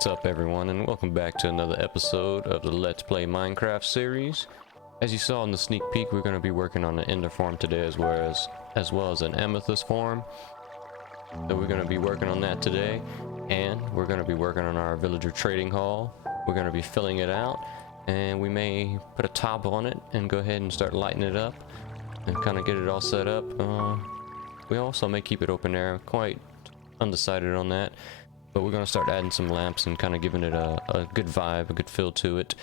What's up everyone, and welcome back to another episode of the Let's Play Minecraft series. As you saw in the sneak peek, we're going to be working on an Ender Farm today as well as an Amethyst Farm. So we're going to be working on that today, and we're going to be working on our villager trading hall. We're going to be filling it out, and we may put a top on it and go ahead and start lighting it up and kind of get it all set up. We also may keep it open air, quite undecided on that. But we're going to start adding some lamps and kind of giving it a good vibe, a good feel to it.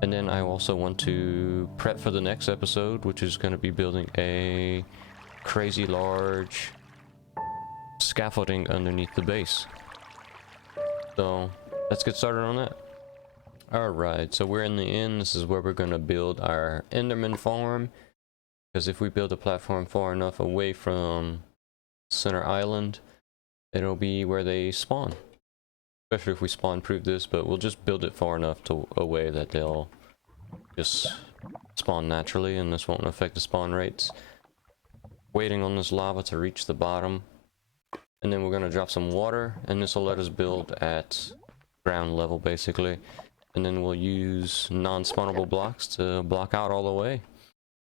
And then I also want to prep for the next episode, which is going to be building a crazy large scaffolding underneath the base. So let's get started on that. Alright, so we're in the inn. This is where we're going to build our Enderman Farm. Because if we build a platform far enough away from Center Island, it'll be where they spawn. Especially if we spawn proof this, but we'll just build it far enough away that they'll just spawn naturally and this won't affect the spawn rates. Waiting on this lava to reach the bottom. And then we're going to drop some water, and this will let us build at ground level basically. And then we'll use non-spawnable blocks to block out all the way.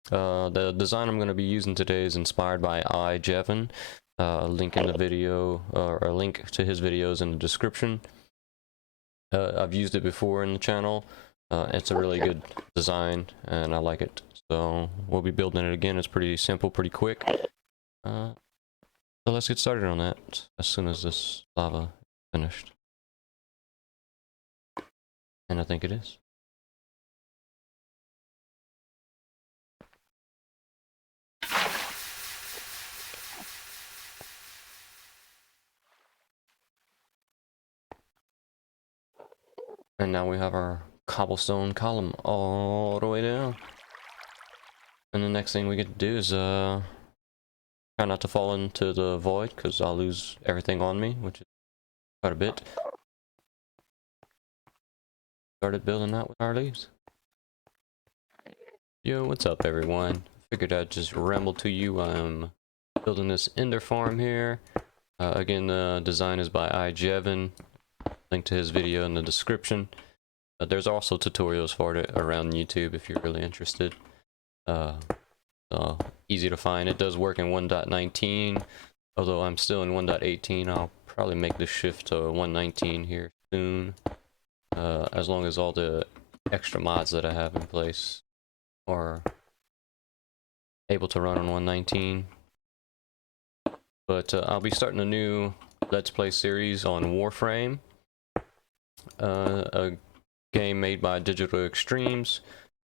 The design I'm going to be using today is inspired by ijevin. Link in the video, or a link to his videos in the description. I've used it before in the channel. It's a really good design and I like it, so we'll be building it again. It's pretty simple, pretty quick. So let's get started on that as soon as this lava is finished, and I think it is. And now we have our cobblestone column all the way down. And the next thing we get to do is try not to fall into the void, because I'll lose everything on me, which is quite a bit. Started building that with our leaves. Yo, what's up everyone? Figured I'd just ramble to you. I'm building this Ender Farm here. Again, the design is by ijevin. Link to his video in the description. There's also tutorials for it around YouTube if you're really interested. Easy to find. It does work in 1.19, although I'm still in 1.18. I'll probably make the shift to 1.19 here soon, as long as all the extra mods that I have in place are able to run on 1.19. But I'll be starting a new Let's Play series on Warframe. A game made by Digital Extremes.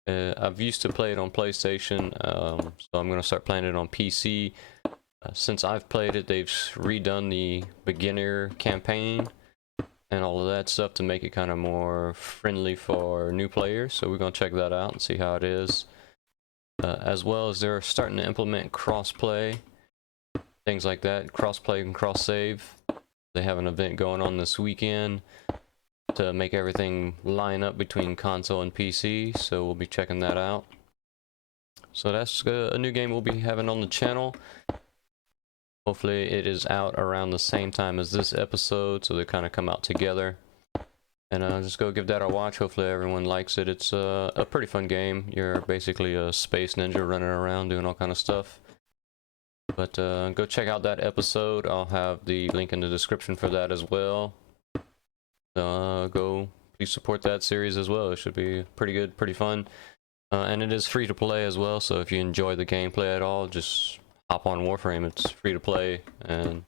I've used to play it on PlayStation, so I'm going to start playing it on PC. Since I've played it, they've redone the beginner campaign and all of that stuff to make it kind of more friendly for new players, so we're going to check that out and see how it is. As well as they're starting to implement cross-play, things like that, cross-play and cross-save. They have an event going on this weekend to make everything line up between console and PC, so we'll be checking that out. So that's a new game we'll be having on the channel. Hopefully it is out around the same time as this episode, so they kind of come out together. And just go give that a watch. Hopefully everyone likes it. It's a pretty fun game. You're basically a space ninja running around doing all kind of stuff. But go check out that episode. I'll have the link in the description for that as well. Go please support that series as well. It should be pretty good, pretty fun, and it is free to play as well, so if you enjoy the gameplay at all, just hop on Warframe. It's free to play, and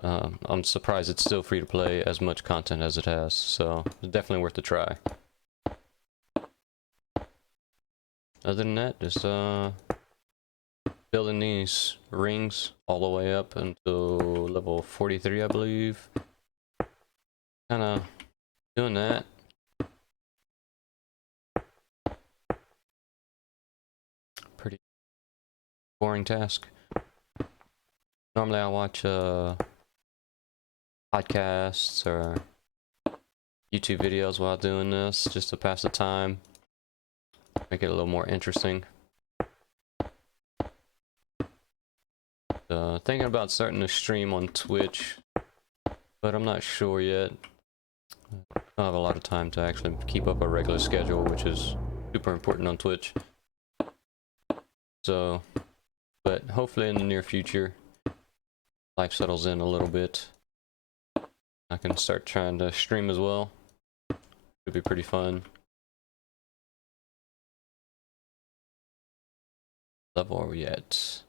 I'm surprised it's still free to play as much content as it has, so it's definitely worth a try. Other than that, just building these rings all the way up until level 43, I believe. Kind of doing that. Pretty boring task. Normally I watch podcasts or YouTube videos while doing this, just to pass the time, make it a little more interesting. Thinking about starting to stream on Twitch, but I'm not sure yet. don't have a lot of time to actually keep up a regular schedule, which is super important on Twitch. So, but hopefully in the near future, life settles in a little bit, I can start trying to stream as well. It'd be pretty fun. Level are we at?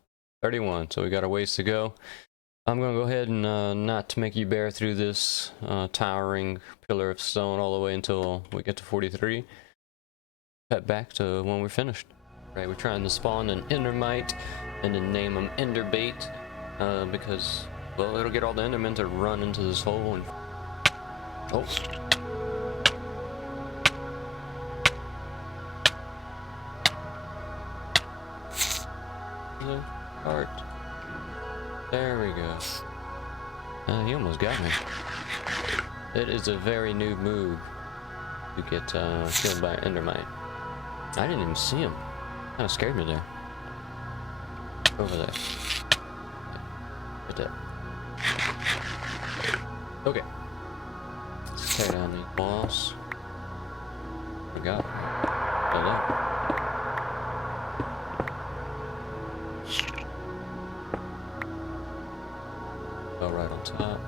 31, so we got a ways to go. I'm gonna go ahead and not make you bear through this towering pillar of stone all the way until we get to 43. Cut back to when we're finished. Right, we're trying to spawn an Endermite and then name him Enderbait because, well, it'll get all the Endermen to run into this hole and... Oh. The cart. There we go. He almost got me. It is a very new move to get killed by an Endermite. I didn't even see him. Kind of scared me there. Over there. Right there. Okay. Let's tear down these walls. Forgot. Hello. Go right on top.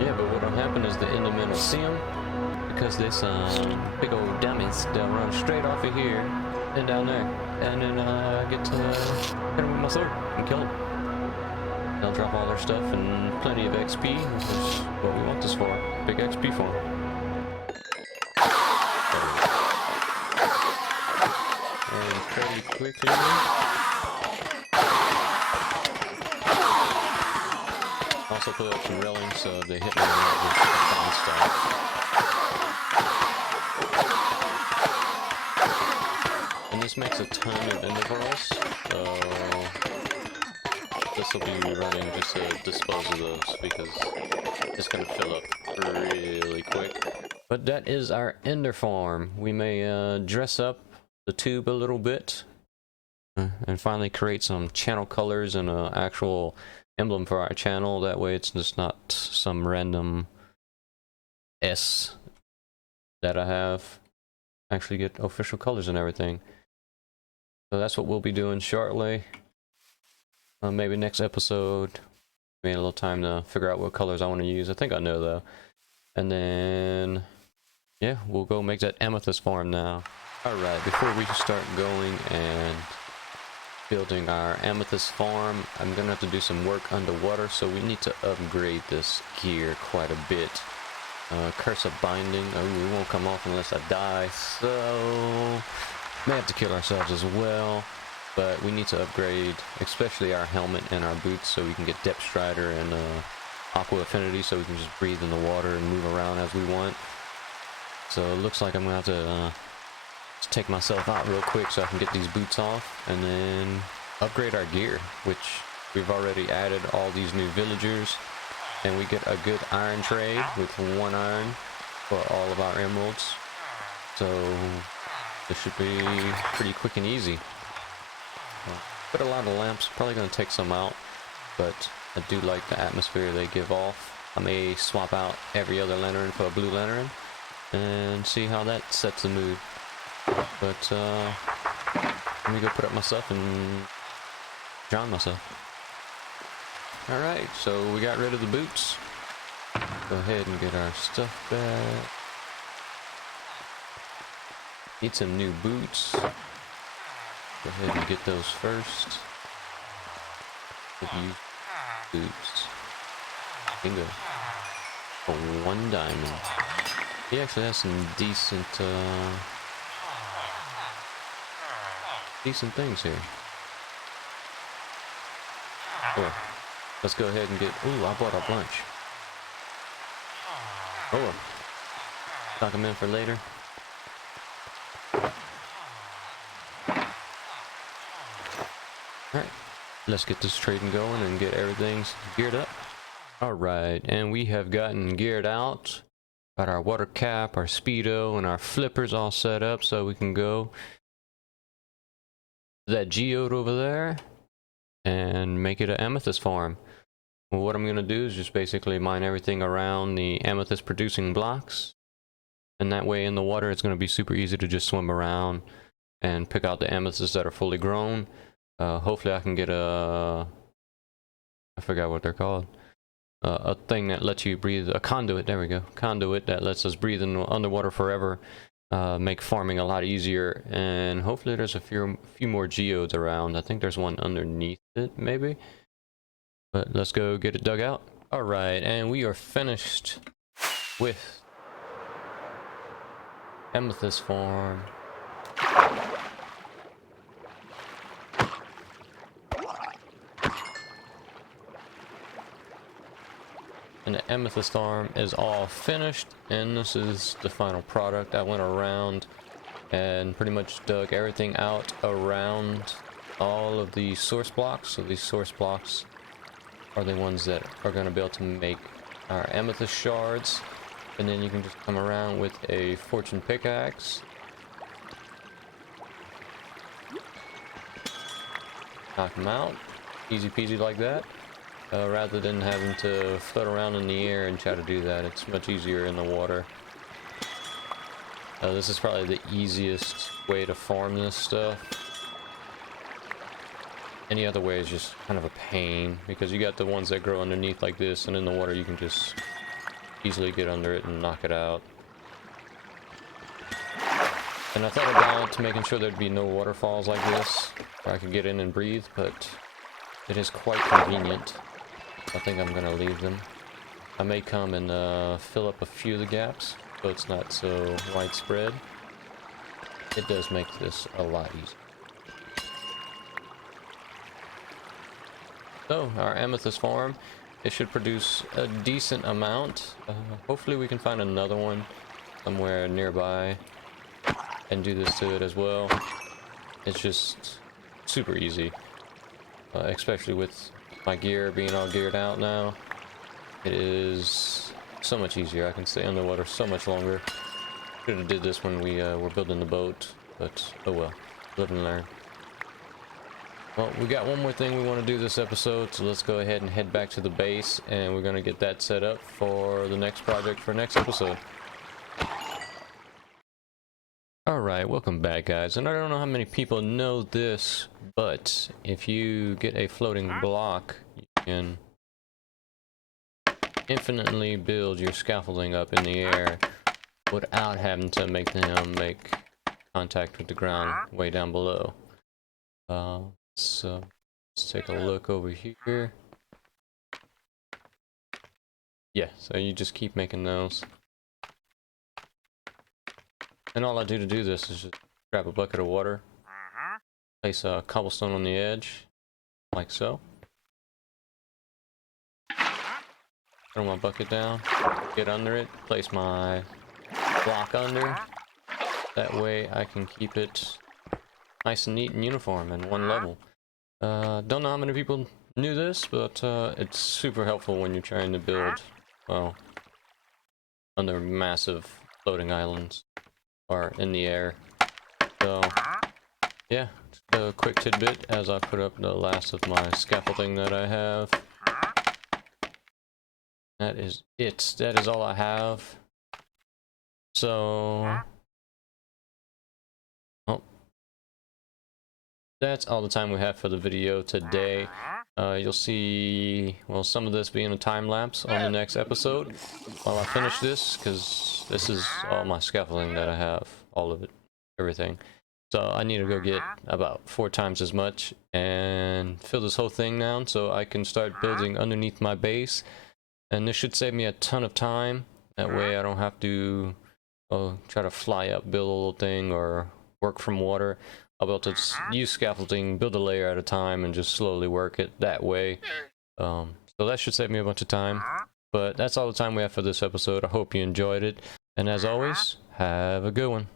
Yeah, but what'll happen is the Endermen will see him because they some big old dummies. They'll run straight off of here and down there, and then get to hit him with my sword and kill him. They'll drop all their stuff and plenty of XP, which is what we want this for. Big XP for them. And fairly quickly. Also put up some railings so they hit me with fun stuff. And this makes a ton of ender pearls, so this will be running just to dispose of those because it's going to fill up really quick. But that is our ender farm. We may dress up the tube a little bit and finally create some channel colors and an actual emblem for our channel. That way it's just not some random S that I have. Actually get official colors and everything. So that's what we'll be doing shortly. Maybe next episode. Give me a little time to figure out what colors I want to use. I think I know though. And then, yeah, we'll go make that Amethyst Farm now. Alright, before we start going and building our Amethyst Farm, I'm gonna have to do some work underwater, so we need to upgrade this gear quite a bit. Curse of Binding, oh, it won't come off unless I die, so may have to kill ourselves as well. But we need to upgrade especially our helmet and our boots so we can get Depth Strider and Aqua Affinity, so we can just breathe in the water and move around as we want. So it looks like I'm gonna have to just take myself out real quick so I can get these boots off and then upgrade our gear, which we've already added all these new villagers, and we get a good iron trade with 1 iron for all of our emeralds. So this should be pretty quick and easy. Put a lot of lamps, probably going to take some out, but I do like the atmosphere they give off. I may swap out every other lantern for a blue lantern and see how that sets the mood. But let me go put up my stuff and drown myself. Alright, so we got rid of the boots. Go ahead and get our stuff back. Need some new boots. Go ahead and get those first. Use boots. Bingo. For 1 diamond. He actually has some decent things here. Oh, let's go ahead and get... Ooh, I bought a bunch. Oh, stock them in for later. Alright, let's get this trading going and get everything geared up. Alright, and we have gotten geared out. Got our water cap, our speedo, and our flippers all set up so we can go to that geode over there and make it an amethyst farm. Well, what I'm going to do is just basically mine everything around the amethyst producing blocks and that way in the water it's going to be super easy to just swim around and pick out the amethysts that are fully grown. Hopefully I can get I forgot what they're called. A thing that lets you breathe, a conduit, there we go, conduit that lets us breathe in underwater forever, make farming a lot easier, and hopefully there's a few more geodes around. I think there's one underneath it, maybe, but let's go get it dug out. Alright, and we are finished with Amethyst Farm. And the Amethyst Farm is all finished, and this is the final product. I went around and pretty much dug everything out around all of the source blocks. So these source blocks are the ones that are going to be able to make our amethyst shards, and then you can just come around with a fortune pickaxe, knock them out, easy peasy like that. Rather than having to float around in the air and try to do that, it's much easier in the water. This is probably the easiest way to farm this stuff. Any other way is just kind of a pain, because you got the ones that grow underneath like this, and in the water you can just easily get under it and knock it out. And I thought about making sure there'd be no waterfalls like this, where I could get in and breathe, but it is quite convenient. I think I'm gonna leave them. I may come and fill up a few of the gaps, so it's not so widespread. It does make this a lot easier. So, our Amethyst Farm, it should produce a decent amount. Hopefully we can find another one somewhere nearby and do this to it as well. It's just super easy, especially with my gear being all geared out now. It is so much easier. I can stay underwater so much longer. Should have did this when we were building the boat, but oh well, live and learn. Well, we got one more thing we want to do this episode, so let's go ahead and head back to the base, and we're going to get that set up for the next project for next episode. Alright, welcome back, guys, and I don't know how many people know this, but if you get a floating block, you can infinitely build your scaffolding up in the air without having to make them make contact with the ground way down below. So let's take a look over here. Yeah, so you just keep making those. And all I do to do this is just grab a bucket of water, place a cobblestone on the edge, like so. Throw my bucket down, get under it, place my block under. That way I can keep it nice and neat and uniform in one level. Don't know how many people knew this, but it's super helpful when you're trying to build, well, under massive floating islands or in the air. So yeah, just a quick tidbit as I put up the last of my scaffolding that I have. That is it. That is all I have. So that's all the time we have for the video today. You'll see, well, some of this being a time lapse on the next episode while I finish this, because this is all my scaffolding that I have, all of it, everything. So I need to go get about 4 times as much and fill this whole thing down so I can start building underneath my base. And this should save me a ton of time. That way I don't have to try to fly up, build a little thing, or work from water. I'll be able to use scaffolding, build a layer at a time, and just slowly work it that way. So that should save me a bunch of time. But that's all the time we have for this episode. I hope you enjoyed it. And as always, have a good one.